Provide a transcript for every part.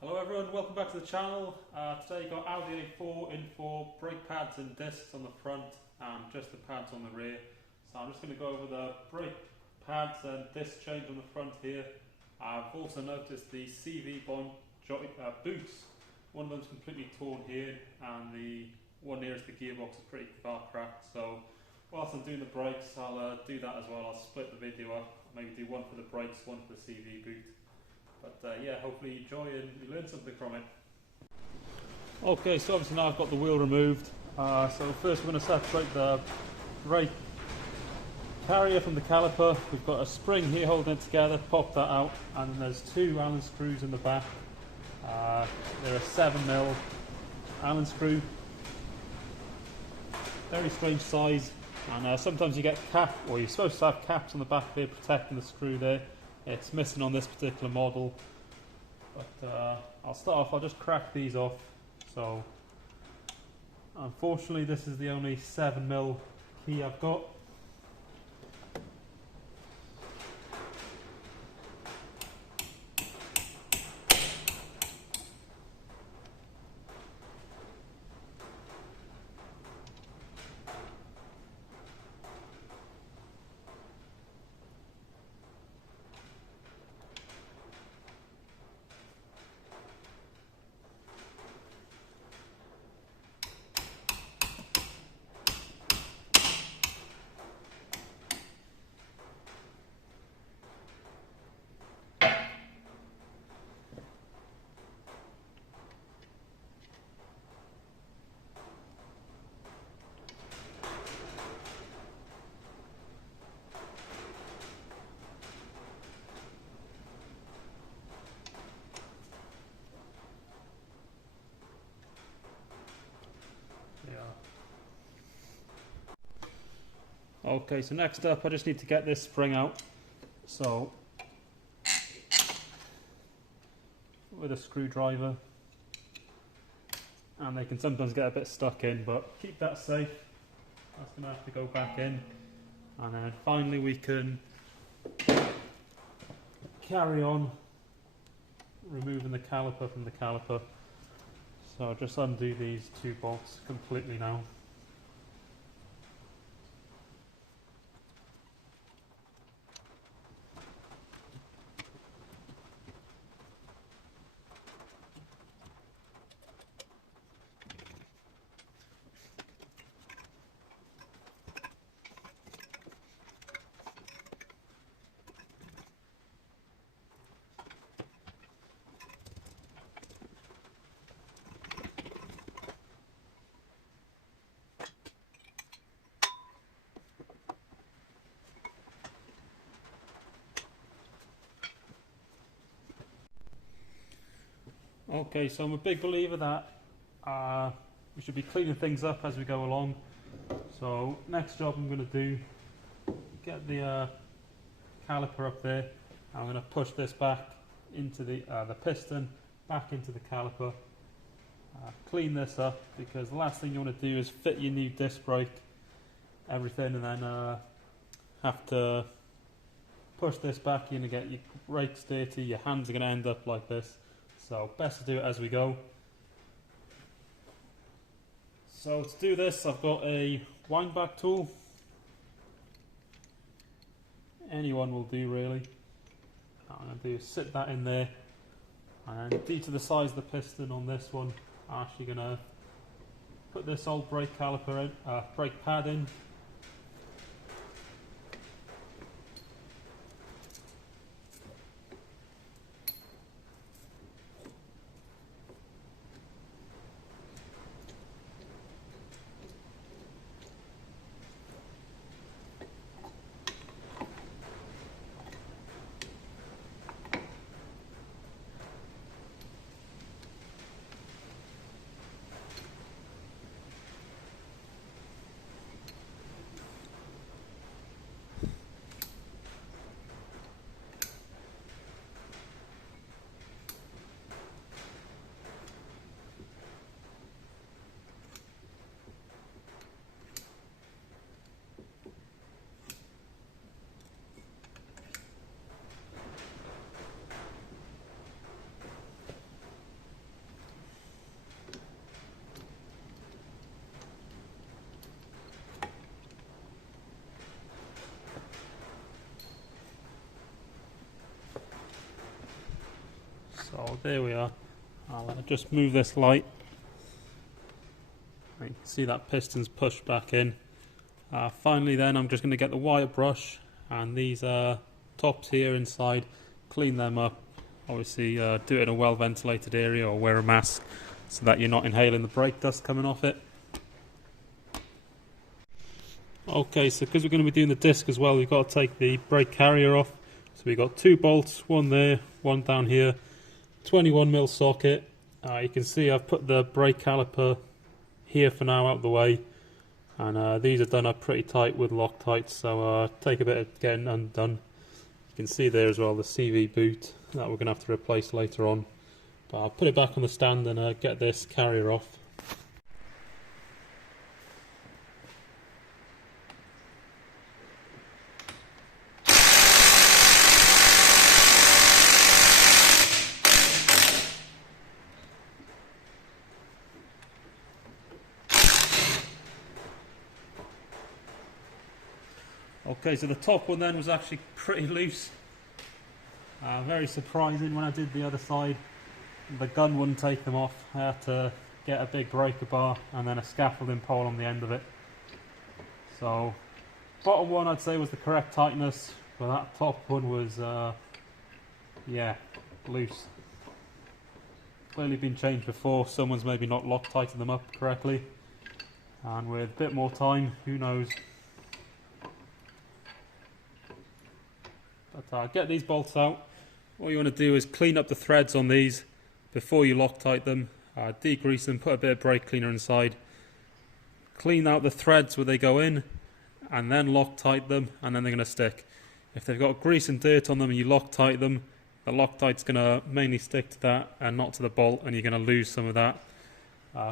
Hello everyone, welcome back to the channel. Today you've got Audi A4 in for brake pads and discs on the front and just the pads on the rear. So I'm just going to go over the brake pads and disc change on the front here. I've also noticed the CV bond boots. One of them's completely torn here and the one nearest the gearbox is pretty far cracked. So whilst I'm doing the brakes, I'll do that as well. I'll split the video up, maybe do one for the brakes, one for the CV boot. But yeah, hopefully you enjoy and you learn something from it. Okay, so obviously now I've got the wheel removed. So first we're going to separate the brake carrier from the caliper. We've got a spring here holding it together, pop that out, and then there's two Allen screws in the back. They're a 7mm Allen screw. Very strange size, and sometimes you get you're supposed to have caps on the back there protecting the screw there. It's missing on this particular model, but I'll start off, I'll just crack these off. So unfortunately this is the only 7mm key I've got. Okay, so next up I just need to get this spring out. So with a screwdriver, and they can sometimes get a bit stuck in, but keep that safe. That's going to have to go back in, and then finally we can carry on removing the caliper from the caliper. So I'll just undo these two bolts completely now. Okay, so I'm a big believer that we should be cleaning things up as we go along. So next job I'm going to do, get the caliper up there. I'm going to push this back into the piston, back into the caliper. Clean this up, because the last thing you want to do is fit your new disc brake, everything, and then have to push this back. You're going to get your brakes dirty, your hands are going to end up like this. So best to do it as we go. So to do this, I've got a wind back tool. Anyone will do really. What I'm going to do is sit that in there, and due to the size of the piston on this one, I'm actually going to put this old brake caliper in, brake pad in. So there we are. I'll just move this light. You can see that piston's pushed back in. Finally then I'm just going to get the wire brush and these tops here inside, clean them up. Obviously do it in a well ventilated area or wear a mask so that you're not inhaling the brake dust coming off it. Okay, so because we're going to be doing the disc as well, we've got to take the brake carrier off. So we've got 2 bolts, one there, one down here, 21mm socket. You can see I've put the brake caliper here for now out of the way, and these are done up pretty tight with Loctite, so take a bit of getting undone. You can see there as well the CV boot that we're going to have to replace later on, but I'll put it back on the stand and get this carrier off. Okay, so the top one then was actually pretty loose. Very surprising. When I did the other side, the gun wouldn't take them off. I had to get a big breaker bar and then a scaffolding pole on the end of it. So bottom one I'd say was the correct tightness, but that top one was yeah, loose. Clearly been changed before. Someone's maybe not Loctited them up correctly, and with a bit more time, who knows. But get these bolts out. What you want to do is clean up the threads on these before you Loctite them, degrease them, put a bit of brake cleaner inside, clean out the threads where they go in, and then Loctite them, and then they're going to stick. If they've got grease and dirt on them and you Loctite them, the Loctite's going to mainly stick to that and not to the bolt, and you're going to lose some of that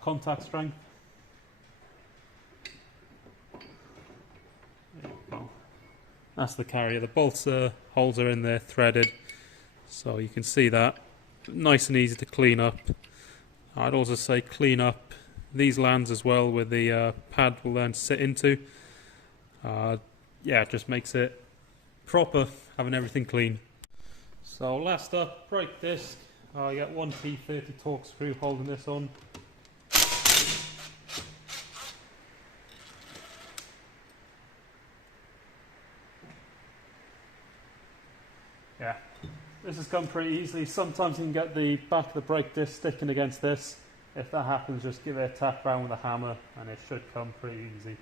contact strength. There you go. That's the carrier. The bolts holes are in there, threaded, so you can see that. Nice and easy to clean up. I'd also say clean up these lands as well, where the pad will then sit into. Yeah, it just makes it proper, having everything clean. So last up, brake disc. I got one T30 torque screw holding this on. Yeah, this has come pretty easily. Sometimes you can get the back of the brake disc sticking against this. If that happens, just give it a tap round with a hammer and it should come pretty easy.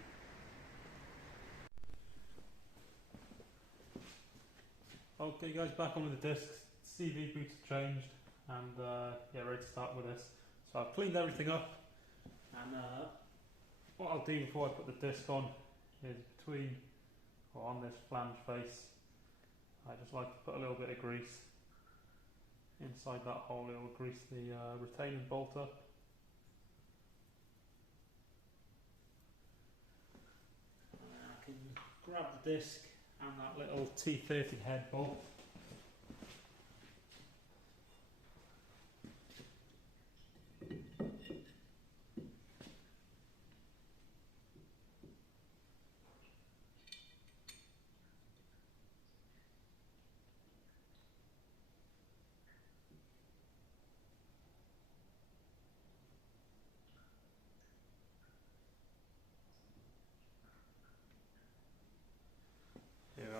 Okay guys, back on with the discs. CV boots changed, and yeah, ready to start with this. So I've cleaned everything up, and what I'll do before I put the disc on is between, or on this flange face, I just like to put a little bit of grease inside that hole. It will grease the retaining bolt up. And then I can grab the disc and that little T30 head bolt.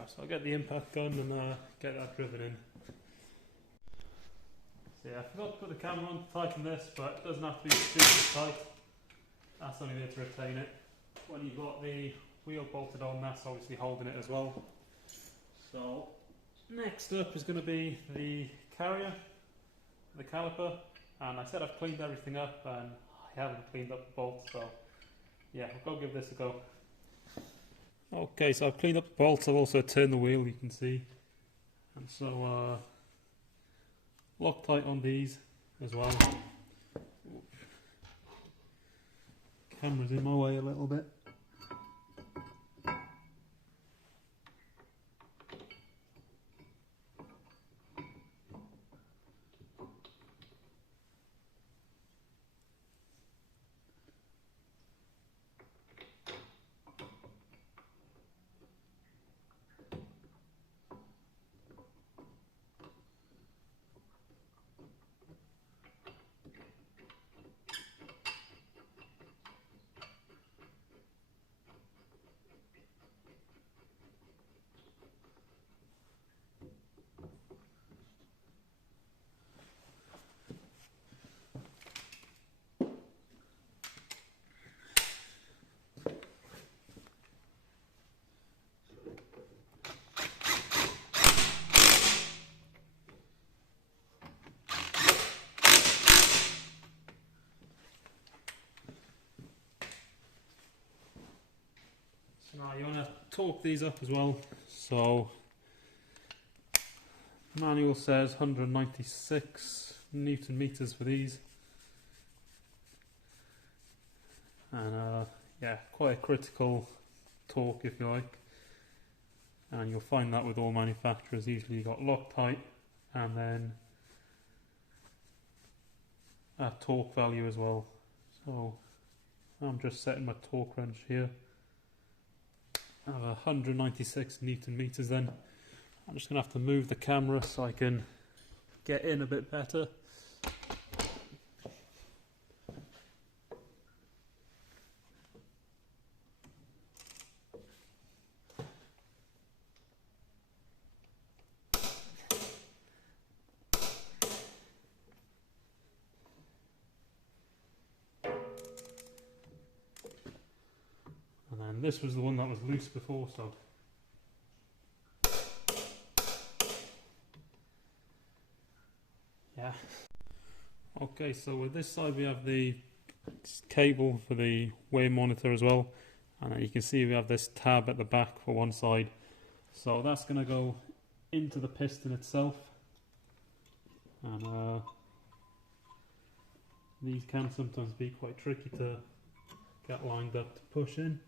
So I'll get the impact gun and get that driven in. So yeah, I forgot to put the camera on to tighten this, but it doesn't have to be super tight. That's only there to retain it. When you've got the wheel bolted on, that's obviously holding it as well. So next up is going to be the carrier, the caliper, and I said I've cleaned everything up and I haven't cleaned up the bolts, so yeah, I'll go give this a go. Okay, so I've cleaned up the bolts. I've also turned the wheel, you can see, and so Loctite on these as well. Camera's in my way a little bit. torque these up as well. So manual says 196 Newton meters for these, and yeah, quite a critical torque if you like, and you'll find that with all manufacturers. Usually you've got Loctite and then a torque value as well. So I'm just setting my torque wrench here. I have 196 Newton meters then. I'm just going to have to move the camera so I can get in a bit better. And then this was the one that was loose before, so yeah. Okay, so with this side we have the cable for the weigh monitor as well, and then you can see we have this tab at the back for one side, so that's going to go into the piston itself, and these can sometimes be quite tricky to get lined up to push in,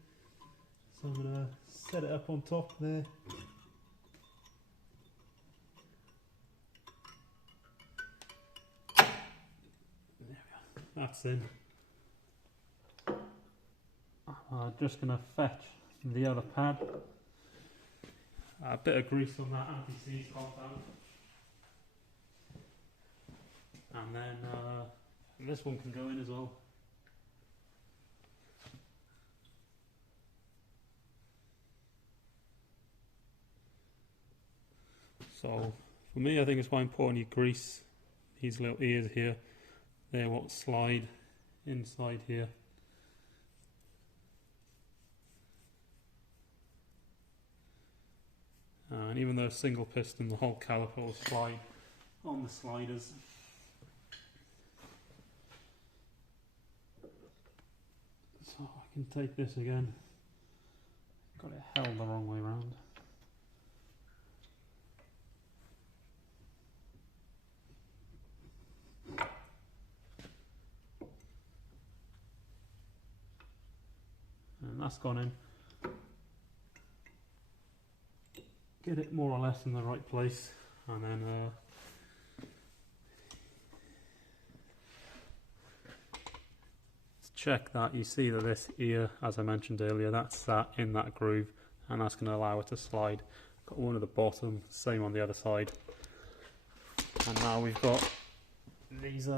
so I'm going to set it up on top there. That's in. I'm just going to fetch the other pad. A bit of grease on that anti-seize compound. And then this one can go in as well. So for me, I think it's quite important you grease these little ears here. They won't slide inside here. And even though a single piston, the whole caliper will slide on the sliders. So I can take this again. Got it held the wrong way around. And that's gone in. Get it more or less in the right place, and then check that you see that this ear, as I mentioned earlier, that's sat in that groove, and that's going to allow it to slide. Got one at the bottom, same on the other side. And now we've got these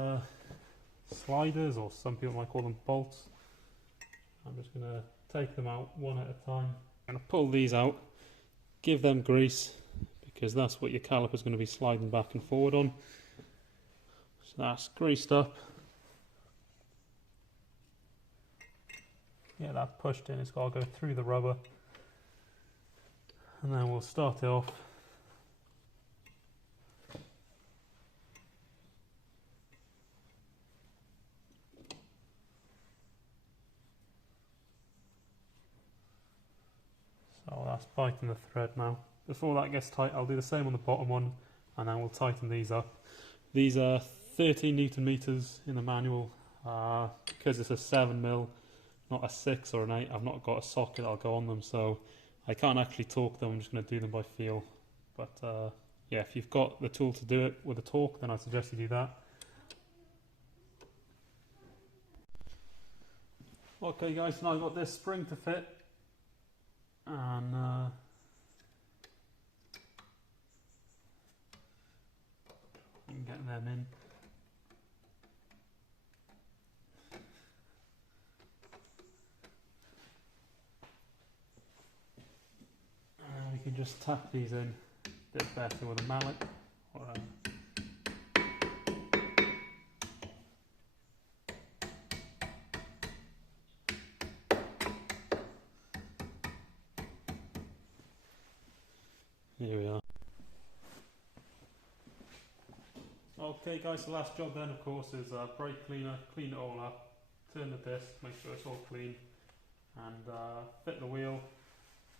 sliders, or some people might call them bolts. I'm just going to take them out one at a time. I'm going to pull these out, give them grease, because that's what your caliper is going to be sliding back and forward on. So that's greased up. Yeah, that pushed in, it's got to go through the rubber. And then we'll start it off. So that's biting the thread now. Before that gets tight, I'll do the same on the bottom one, and then we'll tighten these up. These are 13 Newton meters in the manual. Because it's a 7mm, not a 6 or an 8, I've not got a socket that'll go on them, so I can't actually torque them. I'm just going to do them by feel. But yeah, if you've got the tool to do it with a torque, then I suggest you do that. Okay guys, now I've got this spring to fit, and I'm getting them in. And we can just tap these in a bit better with a mallet. Or here we are. Okay guys, the last job then of course is brake cleaner. Clean it all up, turn the disc, make sure it's all clean, and fit the wheel.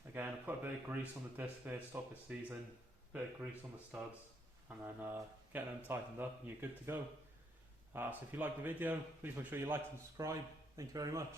Again, I put a bit of grease on the disc there, stop it seizing, a bit of grease on the studs, and then get them tightened up and you're good to go. So if you like the video, please make sure you like and subscribe. Thank you very much.